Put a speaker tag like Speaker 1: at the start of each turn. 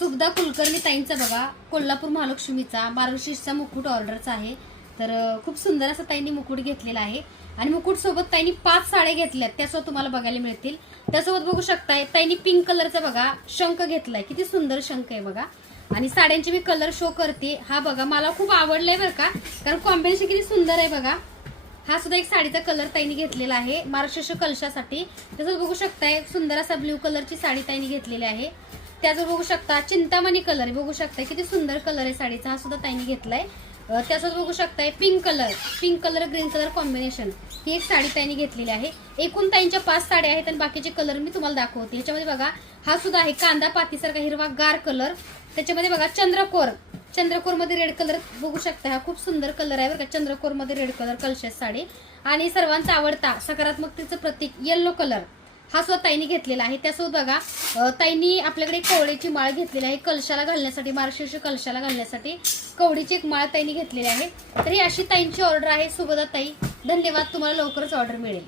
Speaker 1: सुखदा कुलकर्णी ताईंचा बघा. कोल्हापूर महालक्ष्मीचा मार्गशीर्षचा मुकुट ऑर्डरचा आहे. तर खूप सुंदर असं ताईंनी मुकुट घेतलेला आहे. आणि मुकुट सोबत ताईंनी पाच साड्या घेतल्यात. त्यासोबत तुम्हाला बघायला मिळतील. त्यासोबत बघू शकताय ताईंनी पिंक कलरचा बघा शंख घेतलाय. किती सुंदर शंख आहे बघा. आणि साड्यांचे मी कलर शो करते. हा बघा मला खूप आवडलाय बरं का. कारण कॉम्बिनेशन किती सुंदर आहे बघा. हा सुद्धा एक साडीचा कलर ताईने घेतलेला आहे महाराष्ट्र कलशासाठी. तसंच बघू शकताय सुंदर असा ब्ल्यू कलरची साडी ताईने घेतलेली आहे. त्याचं बघू शकता चिंतामणी कलर बघू शकताय किती सुंदर कलर आहे साडीचा हा सुद्धा ताईने घेतलाय. त्यासोबत बघू शकताय pink colour pink colour green colour combination ही एक साडी ताईने घेतलेली आहे. एकूण ताईंच्या पाच साड्या आहेत आणि बाकीचे कलर मी तुम्हाला दाखवते. ह्याच्यामध्ये बघा हा सुद्धा आहे कांदा पातीसारखा हिरवा गार कलर. त्याच्यामध्ये बघा चंद्रकोर. चंद्रकोरमध्ये रेड कलर बघू शकता हा खूप सुंदर कलर आहे बरं का. चंद्रकोरमध्ये रेड कलर कलशेस साडी. आणि सर्वांचा आवडता सकारात्मकतेचं प्रतीक येल्लो कलर हा सुद्धा घेतलेला आहे. त्यासोबत बघा ताईनी ताईंनी आपल्याकडे कवळीची कवडीची माळ घेतलेली आहे कलशाला घालण्यासाठी महाराष्ट्र कलशाला घालण्यासाठी कवडीची एक माळ ताईनी घेतलेली आहे. तर ही अशी ताईंची ऑर्डर आहे. सुबोधा ताई धन्यवाद तुम्हाला लवकरच ऑर्डर मिळेल.